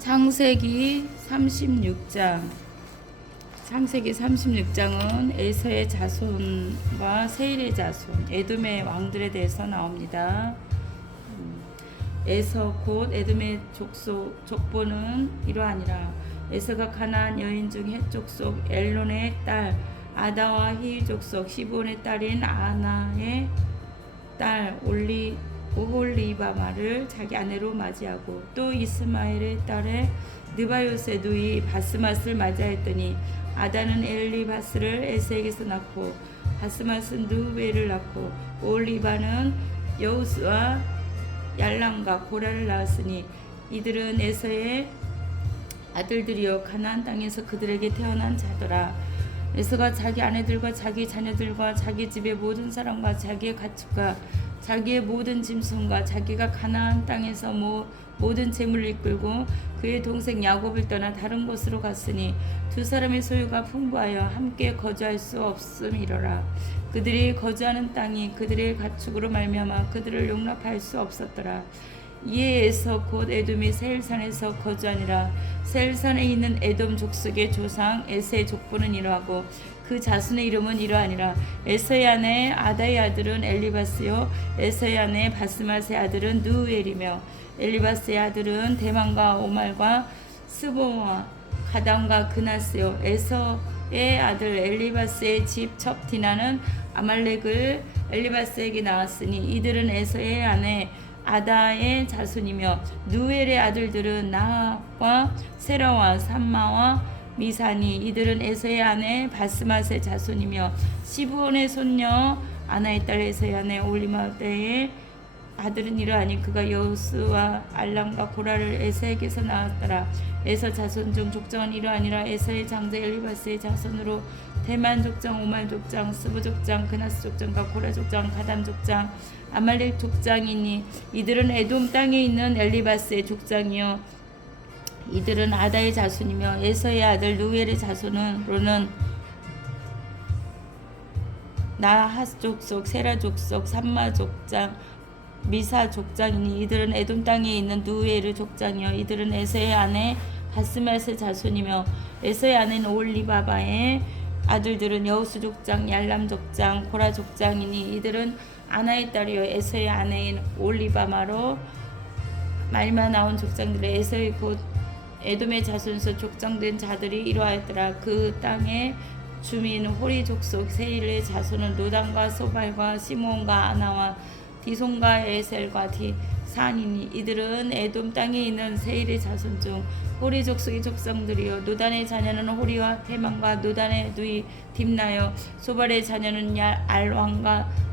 창세기 36장. 창세기 36장은 에서의 자손과 세일의 자손, 에돔의 왕들에 대해서 나옵니다. 에서 곧 에돔의 족보는 이러하니라. 에서가 가나안 여인 중 헷 족속 엘론의 딸 아다와 히 족속 시브온의 딸인 아나의 딸 오홀리바마를 자기 아내로 맞이하고, 또 이스마엘의 딸의 느바요스의 누이 바스맛을 맞이하였더니, 아다는 엘리바스를 에서에게서 낳고 바스맛은 누베를 낳고 오홀리바는 여우스와 얄람과 고라를 낳았으니, 이들은 에서의 아들들이요 가나안 땅에서 그들에게 태어난 자더라. 에서가 자기 아내들과 자기 자녀들과 자기 집의 모든 사람과 자기의 가축과 자기의 모든 짐승과 자기가 가나안 땅에서 모든 재물을 이끌고 그의 동생 야곱을 떠나 다른 곳으로 갔으니, 두 사람의 소유가 풍부하여 함께 거주할 수 없음이로라. 그들이 거주하는 땅이 그들의 가축으로 말미암아 그들을 용납할 수 없었더라. 이에 에서 곧 에돔이 세일산에서 거주하니라. 세일산에 있는 에돔 족속의 조상 에서의 족보는 이러하고 그 자손의 이름은 이러하니라. 에서의 아내 아다의 아들은 엘리바스요 에서의 아내 바스맛의 아들은 누엘이며, 엘리바스의 아들은 대만과 오말과 스보와 가담과 그나스요. 에서의 아들 엘리바스의 집 첩디나는 아말렉을 엘리바스에게 낳았으니, 이들은 에서의 아내 아다의 자손이며, 누엘의 아들들은 나하와 세라와 삼마와 미사니, 이들은 에서의 아내 바스맛의 자손이며, 시브온의 손녀 아나의 딸 에서의 아내 올리마대의 아들은 이러하니, 그가 여우스와 알람과 고라를 에서에게서 낳았더라. 에서 자손 중 족장은 이러하니라. 에서의 장자 엘리바스의 자손으로 대만 족장, 오말 족장, 스부 족장, 그나스 족장과 고라 족장, 가담 족장, 아말렉 족장이니, 이들은 에돔 땅에 있는 엘리바스의 족장이요 이들은 아다의 자손이며, 에서의 아들 누엘의 자손으로는 나하스 족속, 세라 족속, 삼마 족장, 미사 족장이니, 이들은 에돔 땅에 있는 누엘의 족장이요 이들은 에서의 아내 바스맛의 자손이며, 에서의 아내는 올리바바의 아들들은 여우스 족장, 얄람 족장, 고라 족장이니, 이들은 아나의 딸이요 에서의 아내인 올리바마로 말마 나온 족장들의 에서의 곧 에돔의 자손에서 족장된 자들이 이러하였더라. 그 땅의 주민 호리 족속 세일의 자손은 노단과 소발과 시몬과 아나와 디손과 에셀과 디산이니, 이들은 에돔 땅에 있는 세일의 자손 중 호리 족속의 족장들이요 노단의 자녀는 호리와 테만과 노단의 누이 딥나요, 소발의 자녀는 알왕과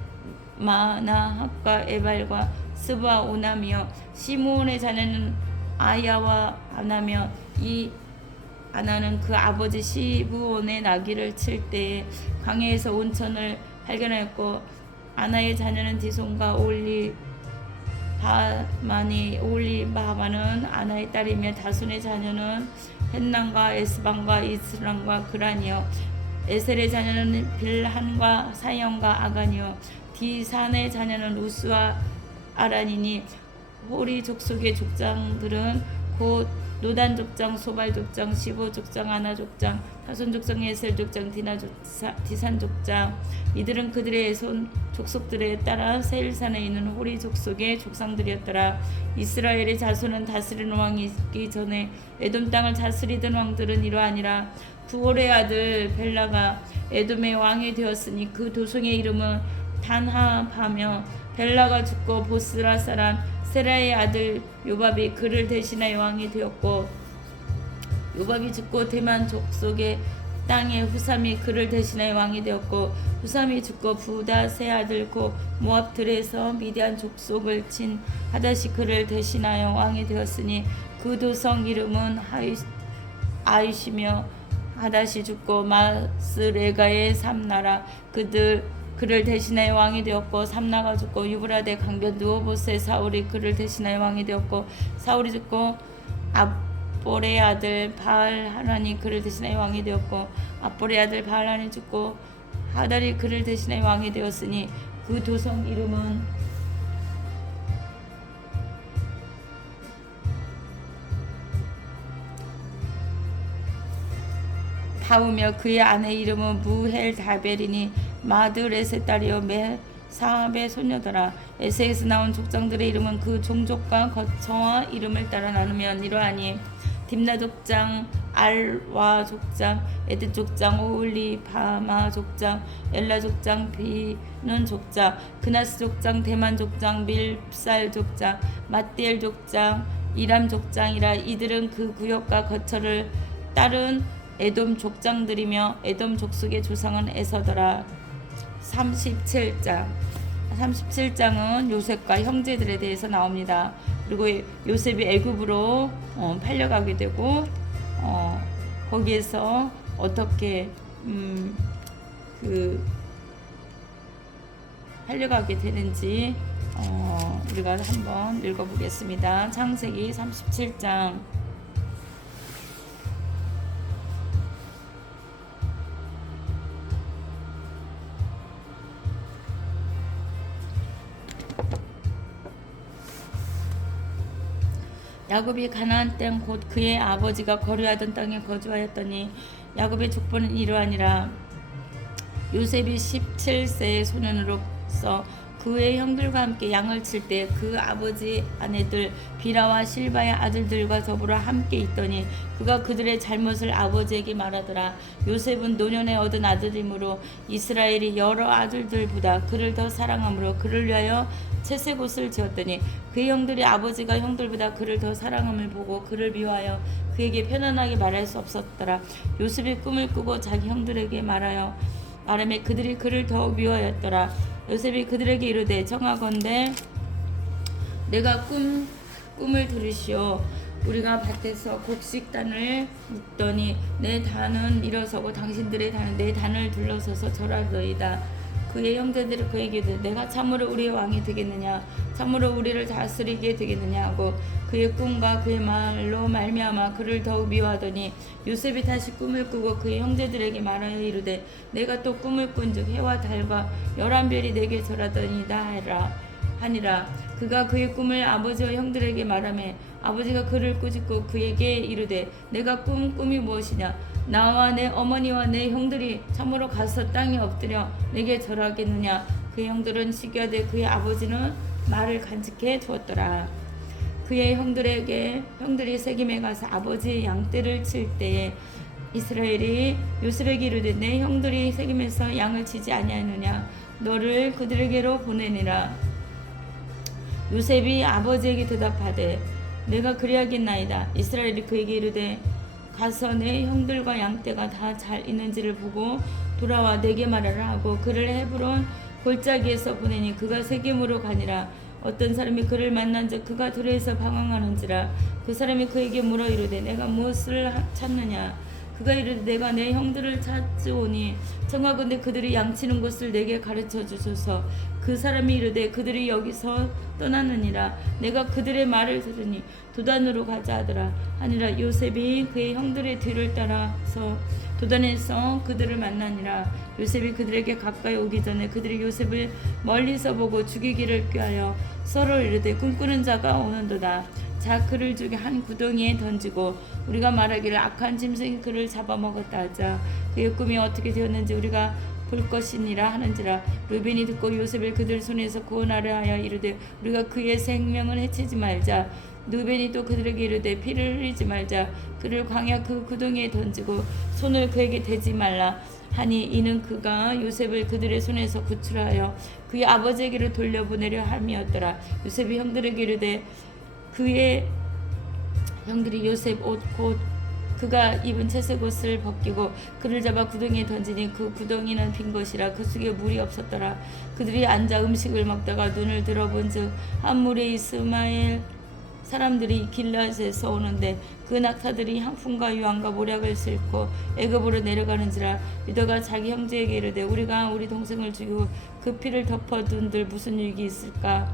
마나학과 에발과 스바 오남이요, 시므온의 자녀는 아야와 아나며, 이 아나는 그 아버지 시브온의 나귀를 칠 때에 광야에서 온천을 발견하였고, 아나의 자녀는 디손과 올리바마는 아나의 딸이며, 다손의 자녀는 헨남과 에스방과 이스람과 그란이요, 에셀의 자녀는 빌한과 사형과 아간이요, 디산의 자녀는 우스와 아란이니, 호리 족속의 족장들은 곧 노단 족장, 소발 족장, 시보 족장, 아나 족장, 다손 족장, 에셀 족장, 디산 족장. 이들은 그들의 손 족속들에 따라 세일산에 있는 호리 족속의 족상들이었더라. 이스라엘의 자손은 다스리는 왕이 있기 전에 에돔 땅을 다스리던 왕들은 이러하니라. 부올의 아들 벨라가 에돔의 왕이 되었으니, 그 도성의 이름은 단하바며, 벨라가 죽고 보스라 사람 세라의 아들 요밥이 그를 대신하여 왕이 되었고, 요밥이 죽고 대만 족속의 땅에 후삼이 그를 대신하여 왕이 되었고, 후삼이 죽고 부다세 아들 고 모압들에서 미디안 족속을 친 하닷이 그를 대신하여 왕이 되었으니, 그 도성 이름은 아이시며, 하닷이 죽고 마스레가의 삼나라 그를 대신하여 왕이 되었고, 삼나가 죽고 유브라데 강변 느호보스의 사울이 그를 대신하여 왕이 되었고, 사울이 죽고 압볼의 아들 바알하란이 그를 대신하여 왕이 되었고, 압볼의 아들 바알하란이 죽고 하달이 그를 대신하여 왕이 되었으니, 그 도성 이름은 하우며 그의 아내 이름은 무헬다벨이니 마드렛의 딸이요 메사합의 소녀더라. 에세에서 나온 족장들의 이름은 그 종족과 거처와 이름을 따라 나누면 이러하니 딥나 족장, 알와 족장, 에드 족장, 오홀리 바마 족장, 엘라 족장, 비는 족장, 그나스 족장, 대만 족장, 밀살 족장, 마띠엘 족장, 이람 족장이라. 이들은 그 구역과 거처를 따른 에돔 족장들이며 에돔 족속의 조상은 에서더라. 37장은 요셉과 형제들에 대해서 나옵니다. 그리고 요셉이 애굽으로 팔려가게 되고 거기에서 어떻게 팔려가게 되는지 우리가 한번 읽어보겠습니다. 창세기 37장. 야곱이 가나안 땅 곧 그의 아버지가 거류하던 땅에 거주하였더니 야곱의 족보는 이러하니라. 요셉이 17세의 소년으로서 그의 형들과 함께 양을 칠 때 그 아버지 아내들 비라와 실바의 아들들과 더불어 함께 있더니 그가 그들의 잘못을 아버지에게 말하더라. 요셉은 노년에 얻은 아들이므로 이스라엘이 여러 아들들보다 그를 더 사랑하므로 그를 위하여 채색옷을 지었더니 그의 형들이 아버지가 형들보다 그를 더 사랑함을 보고 그를 미워하여 그에게 편안하게 말할 수 없었더라. 요셉이 꿈을 꾸고 자기 형들에게 말하며 그들이 그를 더욱 미워하였더라. 요셉이 그들에게 이르되 정하건대 내가 꿈을 들으시오. 우리가 밭에서 곡식단을 묶더니 내 단은 일어서고 당신들의 단은 내 단을 둘러서서 절하더이다. 그의 형제들이 그에게 이르되 내가 참으로 우리의 왕이 되겠느냐, 참으로 우리를 다스리게 되겠느냐 하고 그의 꿈과 그의 말로 말미암아 그를 더욱 미워하더니 요셉이 다시 꿈을 꾸고 그의 형제들에게 말하여 이르되 내가 또 꿈을 꾼즉 해와 달과 11별이 내게 절하더니이다 하니라. 그가 그의 꿈을 아버지와 형들에게 말하매 아버지가 그를 꾸짖고 그에게 이르되 내가 꾼 꿈이 무엇이냐, 나와 내 어머니와 내 형들이 참으로 가서 땅에 엎드려 내게 절하겠느냐. 그의 형들은 시기하되 그의 아버지는 말을 간직해 두었더라. 그의 형들이 세겜에 가서 아버지의 양떼를 칠 때에 이스라엘이 요셉에게 이르되 내 형들이 세겜에서 양을 치지 아니하느냐, 너를 그들에게로 보내니라. 요셉이 아버지에게 대답하되 내가 그리하겠나이다. 이스라엘이 그에게 이르되 가서 내 형들과 양떼가 다 잘 있는지를 보고 돌아와 내게 말하라 하고 그를 헤브론 골짜기에서 보내니 그가 세겜으로 가니라. 어떤 사람이 그를 만난즉 그가 들에서 방황하는지라. 그 사람이 그에게 물어 이르되 내가 무엇을 찾느냐. 그가 이르되 내가 내 형들을 찾으오니 청하건대 그들이 양치는 곳을 내게 가르쳐 주소서. 그 사람이 이르되 그들이 여기서 떠나느니라. 내가 그들의 말을 들으니 도단으로 가자 하더라. 하니라. 요셉이 그의 형들의 뒤를 따라서 도단에서 그들을 만나니라. 요셉이 그들에게 가까이 오기 전에 그들이 요셉을 멀리서 보고 죽이기를 꾀하여 서로 이르되 꿈꾸는 자가 오는도다. 자 그를 죽여 한 구덩이에 던지고 우리가 말하기를 악한 짐승이 그를 잡아먹었다 하자. 그의 꿈이 어떻게 되었는지 우리가 볼 것이니라 하는지라. 르벤이 듣고 요셉을 그들 손에서 구원하려 하여 이르되 우리가 그의 생명을 해치지 말자. 르벤이 또 그들에게 이르되 피를 흘리지 말자. 그를 광야 그 구덩이에 던지고 손을 그에게 대지 말라 하니 이는 그가 요셉을 그들의 손에서 구출하여 그의 아버지에게로 돌려보내려 함이었더라. 요셉이 형들에게 이르되 그의 형들이 요셉 옷 곧 그가 입은 채색 옷을 벗기고 그를 잡아 구덩이에 던지니 그 구덩이는 빈 것이라 그 속에 물이 없었더라. 그들이 앉아 음식을 먹다가 눈을 들어본즉 한 무리의 이스마엘 사람들이 길앗에서 오는데 그 낙타들이 향품과 유황과 모략을 싣고 애굽으로 내려가는지라. 유다가 자기 형제에게 이르되 우리가 우리 동생을 죽이고 그 피를 덮어둔들 무슨 유익이 있을까.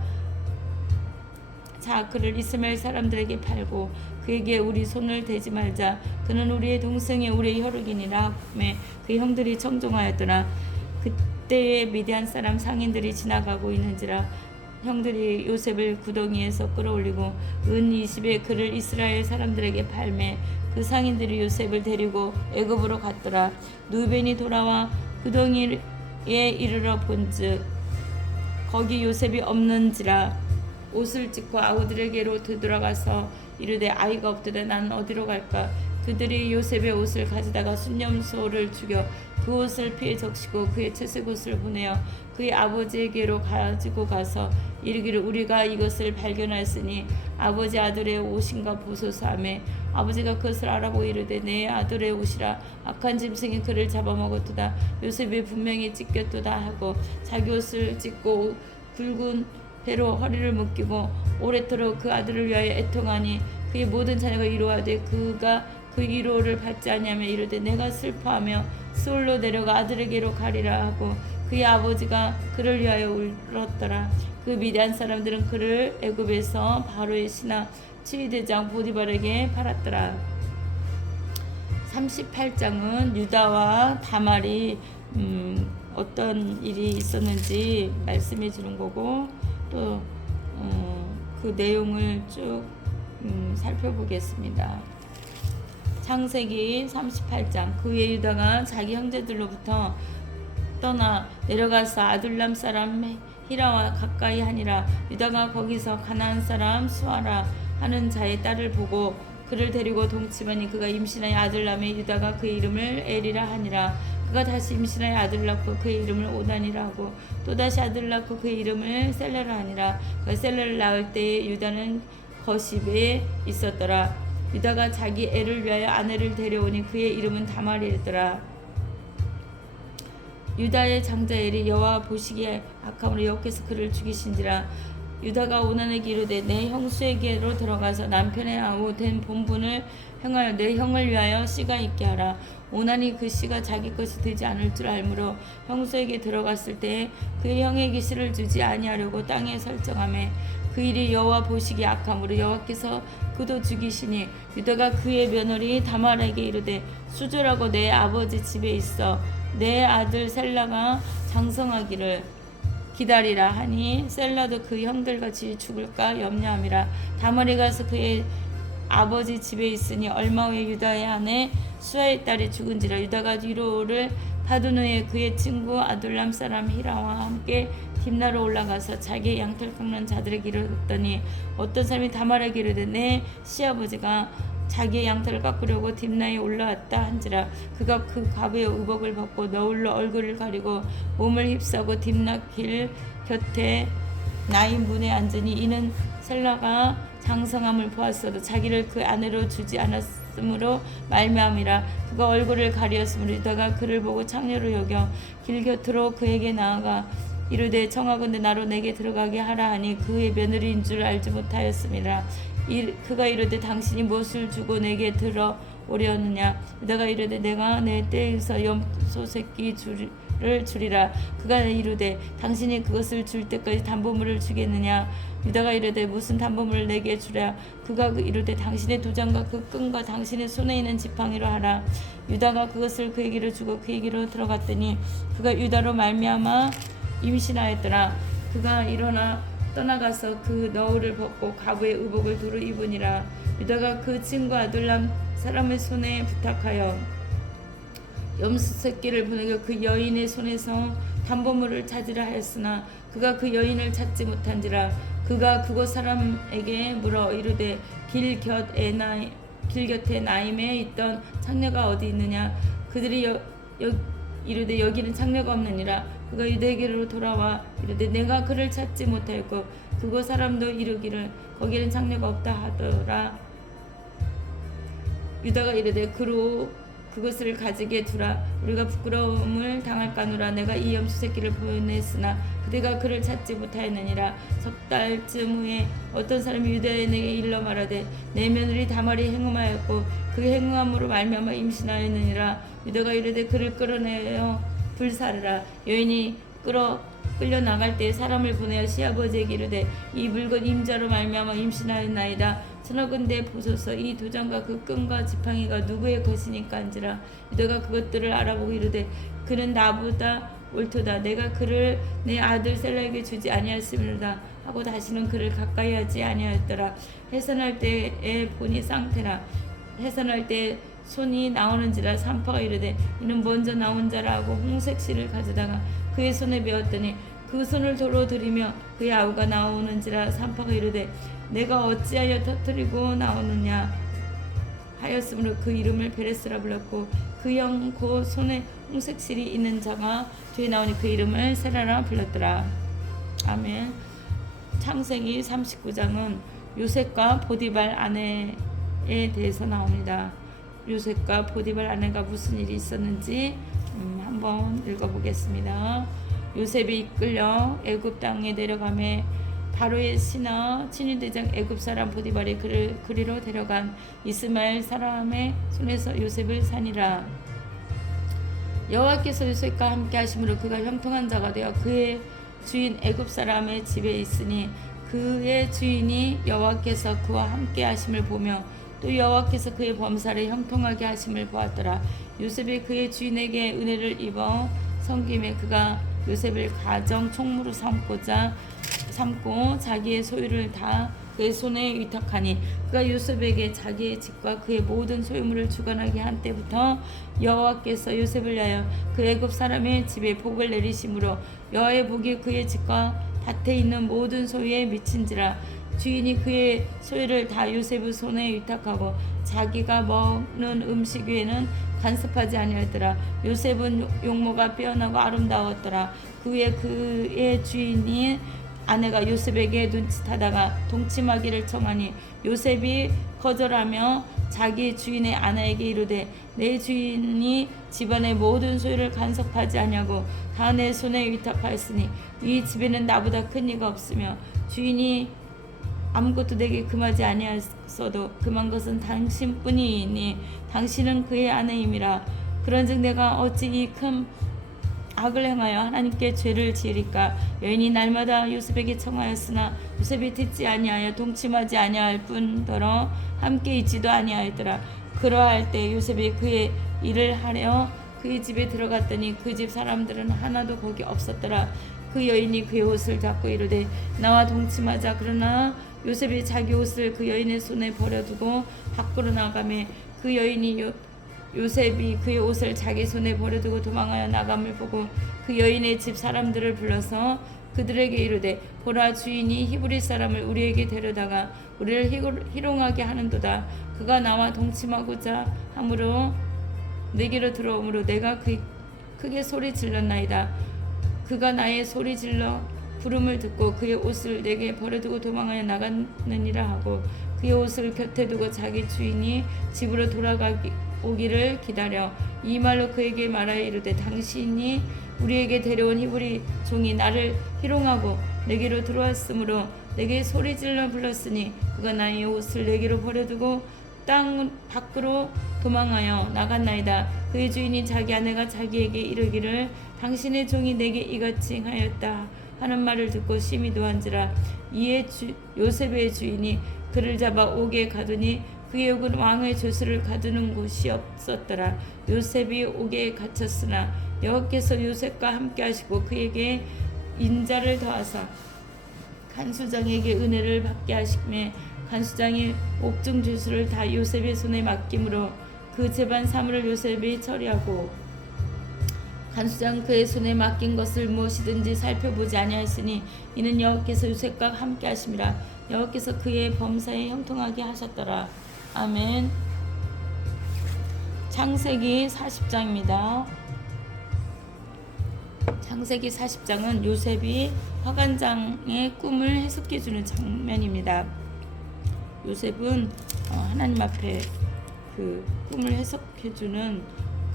자 그를 이스마엘 사람들에게 팔고 그에게 우리 손을 대지 말자. 그는 우리의 동생이 우리의 혈육이니라 하매 그 형들이 청종하였더라. 그때에 미디안 사람 상인들이 지나가고 있는지라. 형들이 요셉을 구덩이에서 끌어올리고 은 20에 그를 이스라엘 사람들에게 팔매 그 상인들이 요셉을 데리고 애굽으로 갔더라. 누벤이 돌아와 구덩이에 이르러 본즉 거기 요셉이 없는지라 옷을 찢고 아우들에게로 되돌아가서 이르되 아이가 없도다 나는 어디로 갈까. 그들이 요셉의 옷을 가져다가 순념소를 죽여 그 옷을 피에 적시고 그의 채색 옷을 보내어 그의 아버지에게로 가지고 가서 이르기를 우리가 이것을 발견하였으니 아버지 아들의 옷인가 보소서 하매 아버지가 그것을 알아보고 이르되 내 아들의 옷이라 악한 짐승이 그를 잡아먹었도다. 요셉이 분명히 찢겼도다 하고 자기 옷을 찢고 굵은 배로 허리를 묶이고 오래도록 그 아들을 위하여 애통하니 그의 모든 자녀가 이루어되 그가 그 위로를 받지 아니하며 이르되 내가 슬퍼하며 스올로 내려가 아들에게로 가리라 하고 그의 아버지가 그를 위하여 울었더라. 그 미디안 사람들은 그를 애굽에서 바로의 신하 치위대장 보디발에게 팔았더라. 38장은 유다와 다말이 어떤 일이 있었는지 말씀해 주는 거고 또 그 내용을 쭉 살펴보겠습니다. 창세기 38장 그 후에 유다가 자기 형제들로부터 떠나 내려가서 아둘람 사람 히라와 가까이 하니라. 유다가 거기서 가나안 사람 수아라 하는 자의 딸을 보고 그를 데리고 동침하니 그가 임신하여 아들 낳음에 유다가 그의 이름을 에리라 하니라. 그가 다시 임신하여 아들을 낳고 그의 이름을 오단이라 하고 또다시 아들을 낳고 그의 이름을 셀레라 하니라. 그가 셀레를 낳을 때에 유다는 거십에 있었더라. 유다가 자기 애를 위하여 아내를 데려오니 그의 이름은 다말이더라. 유다의 장자 엘이 여호와 보시기에 악함으로 여호와께서 그를 죽이신지라. 유다가 오난에게 이르되 내 형수에게로 들어가서 남편의 아우 된 본분을 행하여 내 형을 위하여 씨가 있게 하라. 오난이 그 씨가 자기 것이 되지 않을 줄 알므로 형수에게 들어갔을 때에 그의 형에게 씨를 주지 아니하려고 땅에 설정하매 그 일이 여호와 보시기에 악함으로 여호와께서 그도 죽이시니 유다가 그의 며느리 다말에게 이르되 수절하고 내 아버지 집에 있어 내 아들 셀라가 장성하기를 기다리라 하니 셀라도 그 형들같이 죽을까 염려함이라. 다말이 가서 그의 아버지 집에 있으니 얼마 후에 유다의 아내 수아의 딸이 죽은지라. 유다가 위로를 받은 후에 그의 친구 아둘람 사람 히라와 함께 딥나로 올라가서 자기의 양털 깎는 자들에게 이르렀더니 어떤 사람이 다말에게 이르되 내 시아버지가 자기의 양털을 깎으려고 딥나에 올라왔다 한지라. 그가 그 과부의 의복을 벗고 너울로 얼굴을 가리고 몸을 휩싸고 딥나 길 곁에 나인 문에 앉으니 이는 셀라가 장성함을 보았어도 자기를 그 아내로 주지 않았으므로 말미암이라. 그가 얼굴을 가리었으므로 유다가 그를 보고 창녀로 여겨 길 곁으로 그에게 나아가 이르되 청하건대 나로 내게 들어가게 하라 하니 그의 며느리인 줄 알지 못하였음이라. 그가 이르되 당신이 무엇을 주고 내게 들어오려느냐. 유다가 이르되 내가 내 떼에서 염소 새끼 를 주리라. 그가 이르되 당신이 그것을 줄 때까지 담보물을 주겠느냐. 유다가 이르되 무슨 담보물을 내게 주랴. 그가 이르되 당신의 도장과 그 끈과 당신의 손에 있는 지팡이로 하라. 유다가 그것을 그에게로 주고 그에게로 들어갔더니 그가 유다로 말미암아 임신하였더라. 그가 일어나 떠나가서 그 너울을 벗고 과부의 의복을 두루 입으니라. 유다가 그 친구 아둘람 사람의 손에 부탁하여 염소 새끼를 보내고 그 여인의 손에서 담보물을 찾으라 하였으나 그가 그 여인을 찾지 못한지라. 그가 그곳 사람에게 물어 이르되 길 곁에 나임에 있던 창녀가 어디 있느냐. 그들이 이르되 여기는 창녀가 없느니라. 그가 유대에게로 돌아와 이르되 내가 그를 찾지 못하였고 그곳 사람도 이르기를 거기는 창녀가 없다 하더라. 유다가 이르되 그것을 가지게 두라. 우리가 부끄러움을 당할까노라. 내가 이 염소 새끼를 보냈으나 그대가 그를 찾지 못하였느니라. 석 달쯤 후에 어떤 사람이 유다에 내게 일러 말하되 내 며느리 다말이 행음하였고 그 행음함으로 말미암아 임신하였느니라. 유다가 이르되 그를 끌어내어 불사르라. 여인이 끌려 나갈 때 사람을 보내어 시아버지에게 이르되 이 물건 임자로 말미암아 임신하였나이다. 청하건대 보소서 이 도장과 그 끈과 지팡이가 누구의 것이니까 한지라. 유다가 그것들을 알아보고 이르되 그는 나보다 옳도다. 내가 그를 내 아들 셀라에게 주지 아니하였음이로다 하고 다시는 그를 가까이 하지 아니하였더라. 해산할 때에 보니 쌍태라. 해산할 때 손이 나오는지라 산파가 이르되 이는 먼저 나온 자라 하고 홍색 실을 가져다가 그의 손에 베었더니 그 손을 도로 들이며 그의 아우가 나오는지라 산파가 이르되 내가 어찌하여 터뜨리고 나오느냐 하였으므로 그 이름을 베레스라 불렀고 그 영 곧 손에 홍색 실이 있는 자가 뒤에 나오니 그 이름을 세라라 불렀더라. 아멘. 창세기 39장은 요셉과 보디발 아내에 대해서 나옵니다. 요셉과 보디발 아내가 무슨 일이 있었는지 한번 읽어보겠습니다. 요셉이 이끌려 애굽 땅에 내려가매 바로의 신하 친위대장 애굽 사람 보디발이 그를 그리로 데려간 이스마엘 사람의 손에서 요셉을 산이라. 여호와께서 요셉과 함께 하심으로 그가 형통한 자가 되어 그의 주인 애굽 사람의 집에 있으니 그의 주인이 여호와께서 그와 함께 하심을 보며 또 여호와께서 그의 범사를 형통하게 하심을 보았더라. 요셉이 그의 주인에게 은혜를 입어 섬김에 그가 요셉을 가정 총무로 삼고 자기의 소유를 다 그의 손에 위탁하니 그가 요셉에게 자기의 집과 그의 모든 소유물을 주관하게 한 때부터 여호와께서 요셉을 위하여 그 애굽 사람의 집에 복을 내리심으로 여호와의 복이 그의 집과 밭에 있는 모든 소유에 미친지라. 주인이 그의 소유를 다 요셉의 손에 위탁하고 자기가 먹는 음식 위에는 간섭하지 아니하였더라. 요셉은 용모가 빼어나고 아름다웠더라. 그 후에 그의 주인이 아내가 요셉에게 눈짓하다가 동침하기를 청하니 요셉이 거절하며 자기 주인의 아내에게 이르되 내 주인이 집안의 모든 소유를 간섭하지 아니하고 다 내 손에 위탁하였으니 이 집에는 나보다 큰 이가 없으며 주인이 아무것도 내게 금하지 아니하였어도 금한 것은 당신뿐이니 당신은 그의 아내임이라. 그런즉 내가 어찌 이 큰 악을 행하여 하나님께 죄를 지으리까. 여인이 날마다 요셉에게 청하였으나 요셉이 듣지 아니하여 동침하지 아니할 뿐더러 함께 있지도 아니하였더라. 그러할 때 요셉이 그의 일을 하려 그의 집에 들어갔더니 그 집 사람들은 하나도 거기 없었더라. 그 여인이 그의 옷을 잡고 이르되 나와 동침하자. 그러나 요셉이 자기 옷을 그 여인의 손에 버려두고 밖으로 나가매 그 여인이 요셉이 그의 옷을 자기 손에 버려두고 도망하여 나감을 보고 그 여인의 집 사람들을 불러서 그들에게 이르되 보라, 주인이 히브리 사람을 우리에게 데려다가 우리를 희롱하게 하는도다. 그가 나와 동침하고자 하므로 내게로 들어오므로 내가 크게 소리 질렀나이다. 그가 나의 소리 질러 부름을 듣고 그의 옷을 내게 버려두고 도망하여 나갔느니라 하고 그의 옷을 곁에 두고 자기 주인이 집으로 오기를 기다려 이 말로 그에게 말하여 이르되 당신이 우리에게 데려온 히브리 종이 나를 희롱하고 내게로 들어왔으므로 내게 소리질러 불렀으니 그가 나의 옷을 내게로 버려두고 땅 밖으로 도망하여 나갔나이다. 그의 주인이 자기 아내가 자기에게 이르기를 당신의 종이 내게 이같이 하였다 하는 말을 듣고 심히 노한지라. 이에 요셉의 주인이 그를 잡아 옥에 가두니 그의 옥은 왕의 조수를 가두는 곳이 없었더라. 요셉이 옥에 갇혔으나 여호와께서 요셉과 함께 하시고 그에게 인자를 더하사 간수장에게 은혜를 받게 하시매 간수장이 옥중 조수를 다 요셉의 손에 맡김으로 그 재반 사물을 요셉이 처리하고 간수장 그의 손에 맡긴 것을 무엇이든지 살펴보지 아니하였으니 이는 여호와께서 요셉과 함께 하심이라. 여호와께서 그의 범사에 형통하게 하셨더라. 아멘. 창세기 40장입니다. 창세기 40장은 요셉이 화관장의 꿈을 해석해주는 장면입니다. 요셉은 하나님 앞에 그 꿈을 해석해주는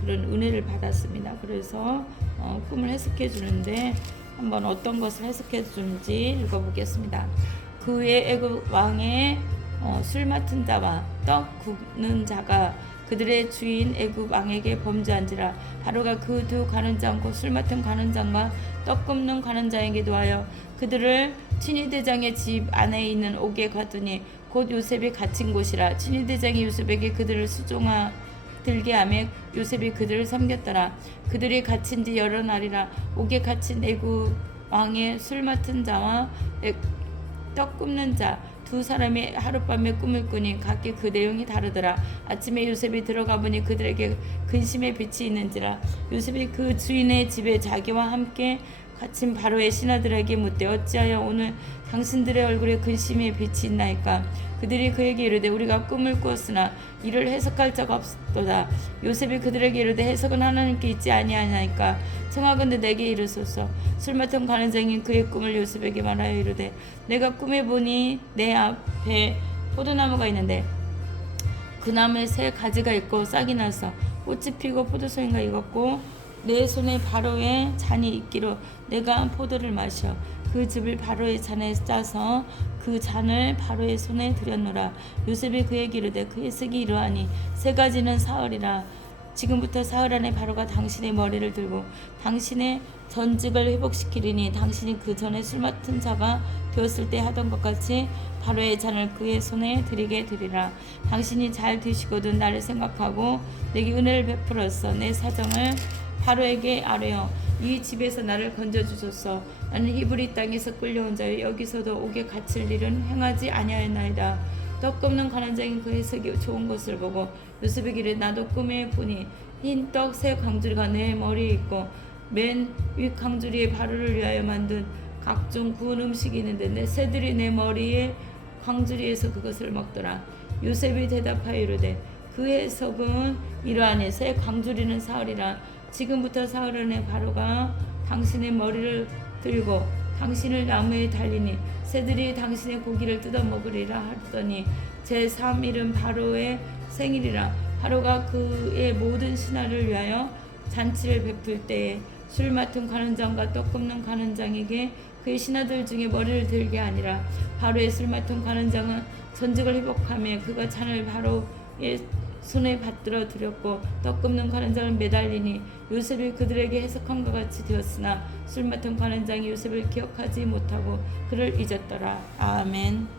그런 은혜를 받았습니다. 그래서 꿈을 해석해주는데 한번 어떤 것을 해석해주는지 읽어보겠습니다. 그 후에 애굽 왕의 술 맡은 자와 떡 굽는 자가 그들의 주인 애굽 왕에게 범죄한지라. 바로가 그 두 관원장 곧 술 맡은 관원장과 떡 굽는 관원장에게 도하여 그들을 친위대장의 집 안에 있는 옥에 가두니 곧 요셉이 갇힌 곳이라. 친위대장이 요셉에게 그들을 수종하되 들게 하며 요셉이 그들을 섬겼더라. 그들이 갇힌 뒤 여러 날이라. 옥에 갇힌 애굽 왕의 술 맡은 자와 떡 굽는 자 두 사람이 하룻밤에 꿈을 꾸니 각기 그 내용이 다르더라. 아침에 요셉이 들어가 보니 그들에게 근심의 빛이 있는지라. 요셉이 그 주인의 집에 자기와 함께 갇힌 바로의 신하들에게 묻되 어찌하여 오늘 당신들의 얼굴에 근심의 빛이 있나이까. 그들이 그에게 이르되 우리가 꿈을 꾸었으나 이를 해석할 자가 없도다. 요셉이 그들에게 이르되 해석은 하나님께 있지 아니하나이까. 청하건대 내게 이르소서. 술 맡은 관원장이 그의 꿈을 요셉에게 말하여 이르되 내가 꿈에 보니 내 앞에 포도나무가 있는데 그 나무에 새 가지가 있고 싹이 나서 꽃이 피고 포도송이가 익었고 내 손에 바로의 잔이 있기로 내가 포도를 마셔 그 즙을 바로의 잔에 짜서 그 잔을 바로의 손에 들였노라. 요셉이 그에게 이르되 그 해석이 이러하니 세 가지는 사흘이라. 지금부터 사흘 안에 바로가 당신의 머리를 들고 당신의 전직을 회복시키리니 당신이 그 전에 술 맡은 자가 되었을 때 하던 것 같이 바로의 잔을 그의 손에 드리게 되리라. 당신이 잘 드시거든 나를 생각하고 내게 은혜를 베풀었어. 내 사정을 바로에게 아뢰어 이 집에서 나를 건져주소서. 나는 히브리 땅에서 끌려온 자여 여기서도 옥에 갇힐 일은 행하지 아니하였나이다. 떡 굽는 관원장이 그 해석이 좋은 것을 보고 요셉에게 이르되 나도 꿈에 보니 흰 떡 세 강주리가 내 머리에 있고 맨 윗 강주리에 바로를 위하여 만든 각종 구운 음식이 있는데 내 새들이 내 머리에 강주리에서 그것을 먹더라. 요셉이 대답하여 이르되 그 해석은 이러하니 새 강주리는 사흘이라. 지금부터 사흘 안에 바로가 당신의 머리를 들고 당신을 나무에 달리니 새들이 당신의 고기를 뜯어 먹으리라 하더니 제3일은 바로의 생일이라. 바로가 그의 모든 신하를 위하여 잔치를 베풀 때에 술 맡은 관원장과 떡 굽는 관원장에게 그의 신하들 중에 머리를 들게 하니라. 바로의 술 맡은 관원장은 전직을 회복하며 그가 잔을 바로의 손에 받들어 드렸고 떡 굽는 관원장은 매달리니 요셉이 그들에게 해석한 것 같이 되었으나 술 맡은 관원장이 요셉을 기억하지 못하고 그를 잊었더라. 아멘.